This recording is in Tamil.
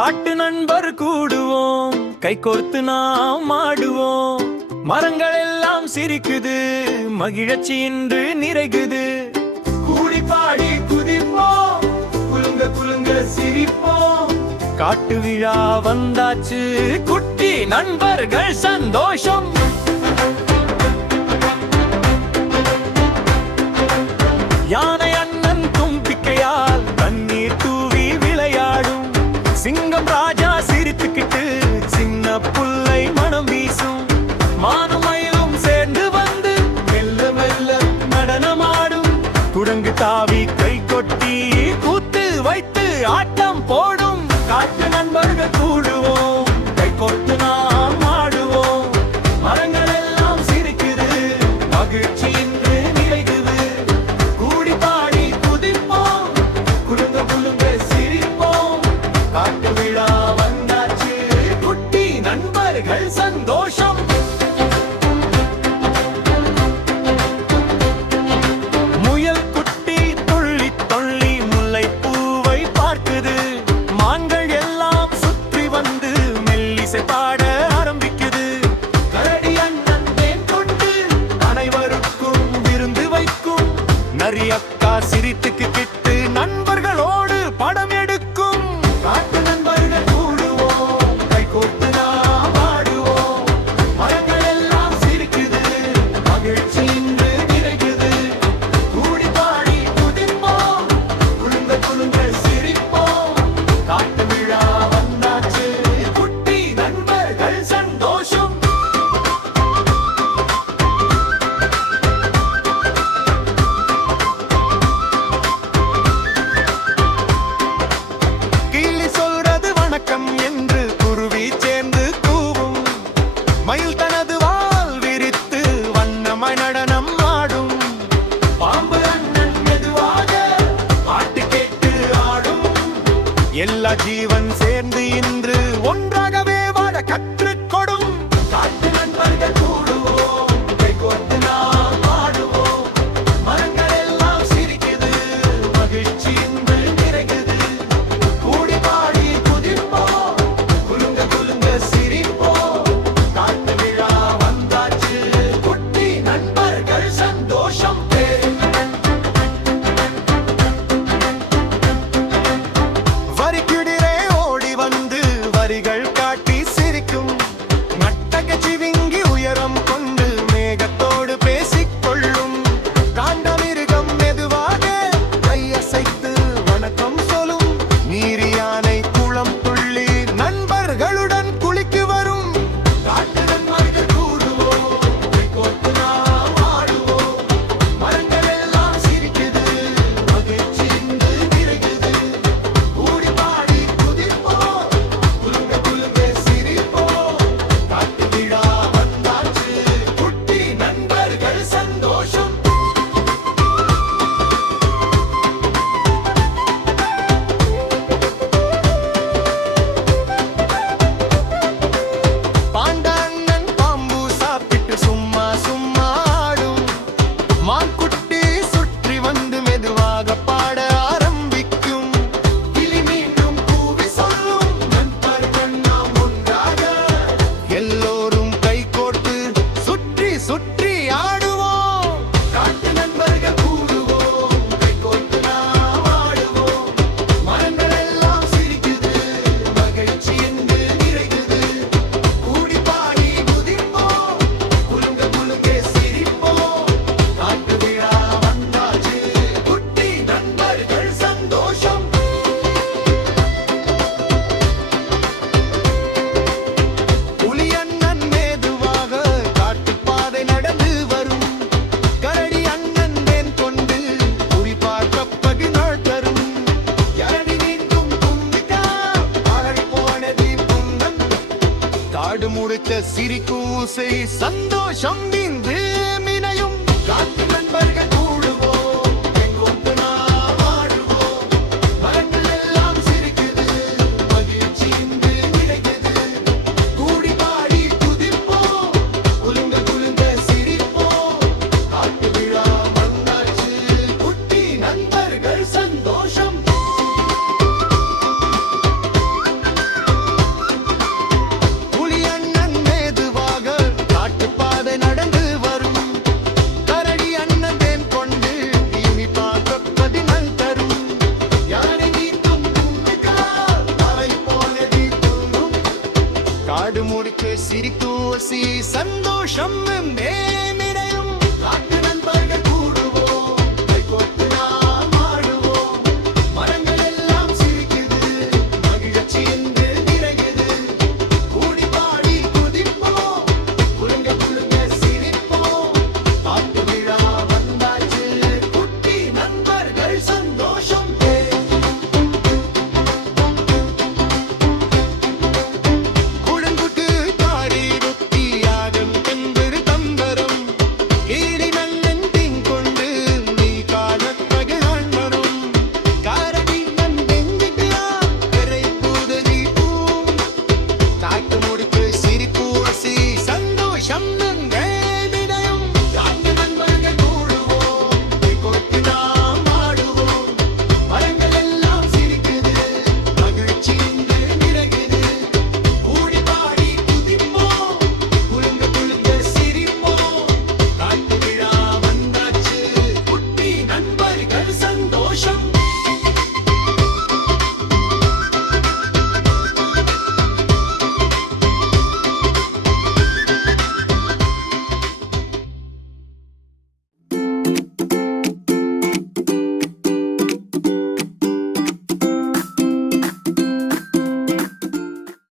காட்டு நண்பர் கூடுவோம், கை கோர்த்து நாம் ஆடுவோம். மரங்கள் எல்லாம் சிரிக்குது, மகிழ்ச்சி இன்று நிறைகுது. கூடி பாடி குதிப்போம், குலுங்க குலுங்க சிரிப்போம். காட்டு விழா வந்தாச்சு, குட்டி நண்பர்கள் சந்தோஷம். யானை அண்ணன் தும்பிக்கையால் தண்ணீர் தூவி விளையாடும். சிங்கம் ராஜா சிரித்துக்கிட்டு சின்ன புல்லை மனம் வீசும். மானுமயிலும் சேர்ந்து வந்து மெல்ல மெல்ல நடனமாடும். குரங்கு தாவி கை கொட்டி கூத்து வைத்து ஆட்டம் போடும். காட்டு நண்பர்கள் கூடுவோம், கை கோர்த்து நாம் ஆடுவோம். மரங்கள் எல்லாம் சிரிக்குது, மகிழ்ச்சி இன்று நிறைகுது. கூடி பாடி குதிப்போம், குலுங்க குலுங்க சிரிப்போம். காட்டு விழா வந்தாச்சு, குட்டி நண்பர்கள் சந்தோஷம். முயல் குட்டி துள்ளி துள்ளி முல்லை பூவை பார்க்குது. மான்கள் எல்லாம் சுற்றி வந்து மெல்லிசை பாட ஆரம்பிக்குது. கரடி அண்ணன் தேன் கொண்டு அனைவருக்கும் விருந்து வைக்கும். நரியக்கா சிரித்துக்கிட்டு நண்பர்களோடு படம் எடுக்கும். காட்டு நண்பர்கள் கூடுவோம், கை கோர்த்து நாம் ஆடுவோம். மரங்கள் எல்லாம் சிரிக்குது, மகிழ்ச்சி இன்று நிறைகுது. கூடி பாடி குதிப்போம், குலுங்க குலுங்க சிரிப்போம். காட்டு விழா வந்தாச்சு, குட்டி நண்பர்கள் சந்தோஷம். கிளி சொல்றது வணக்கம் என்று குருவி சேர்ந்து கூவும். மயில் தனது வால் விரித்து வண்ணமாய் நடனம் ஆடும். பாம்பு அண்ணன் மெதுவாக பாட்டு கேட்டு ஆடும். எல்லா ஜீவன் சேர்ந்து இன்று ஒன்றாகவே வாழ கற்றுக் கொடும். காட்டு நண்பர்கள் கூடுவோம், கை கோர்த்து நாம் ஆடுவோம். மரங்கள் எல்லாம் சிரிக்குது, மகிழ்ச்சி இன்று நிறைகுது. கூடி பாடி குதிப்போம், குலுங்க குலுங்க சிரிப்போம். காட்டு விழா வந்தாச்சு, குட்டி நண்பர்கள் சந்தோஷம். வரிக்குடிரே ஓடி வந்து வரிகள் காட்டி சிரிக்கும். நட்டகச்சி விங்கி உயரம் கொண்டு மேகத்தோடு பேசிக்கொள்ளும். காண்டமிருகம் மெதுவாக கையசைத்து வணக்கம் சொல்லும். நீரி யானை குளம் துள்ளி நண்பர்களுடன் குளிக்கு வரும். காட்டு நண்பர்கள் கூடுவோம், கை கோர்த்து நாம் ஆடுவோம். மரங்கள் எல்லாம் சிரிக்குது, மகிழ்ச்சி இன்று நிறைகுது. கூடி பாடி குதிப்போம், குலுங்க குலுங்க சிரிப்போம். காட்டு விழா வந்தாச்சு, குட்டி நண்பர்கள் சந்தோஷம். பாண்டாண்ணன் பாம்பு சாப்பிட்டு சும்மா சும்மா ஆடும். மான்குட்டி சுற்றி வந்து மெதுவாக பாட ஆரம்பிக்கும். கிளி மீண்டும் கூவி சொல்லும், நண்பர்கள் நாம் ஒன்றாக. எல்லோரும் கை கோர்த்து சுற்றி சுற்றி ஆடுவோம். காட்டு நண்பர்கள் கூடுவோம், கை கோர்த்து நாம் ஆடுவோம். மரங்கள் எல்லாம் சிரிக்குது, மகிழ்ச்சி இன்று நிறைகுது. கூடி பாடி குதிப்போம், குலுங்க குலுங்க சிரிப்போம். காட்டு விழா வந்தாச்சு, குட்டி நண்பர்கள் சந்தோஷம். புலி அண்ணன் மெதுவாக காட்டுப்பாதை நடந்து வரும். கரடி அண்ணன் தேன் கொண்டு புலி பார்க்கப்பகு நாள் தரும். கரடி மீண்டும் கும்பிட்டா ஆடி போனது புந்தம். காடு முடித்த சிரிக்கூசை சந்தோஷம் இன்று மினையும். காட்டு நண்பர்கள் கூடுவோம், கை கோர்த்து நாம் ஆடுவோம். மரங்கள் எல்லாம் சிரிக்குது, மகிழ்ச்சி இன்று நிறைகுது. கூடி பாடி குதிப்போம், குலுங்க குலுங்க சிரிப்போம். காட்டு விழா வந்தாச்சு, குட்டி நண்பர்கள் சந்தோஷம். சிரிக்கும் ஒசி சந்தோஷம்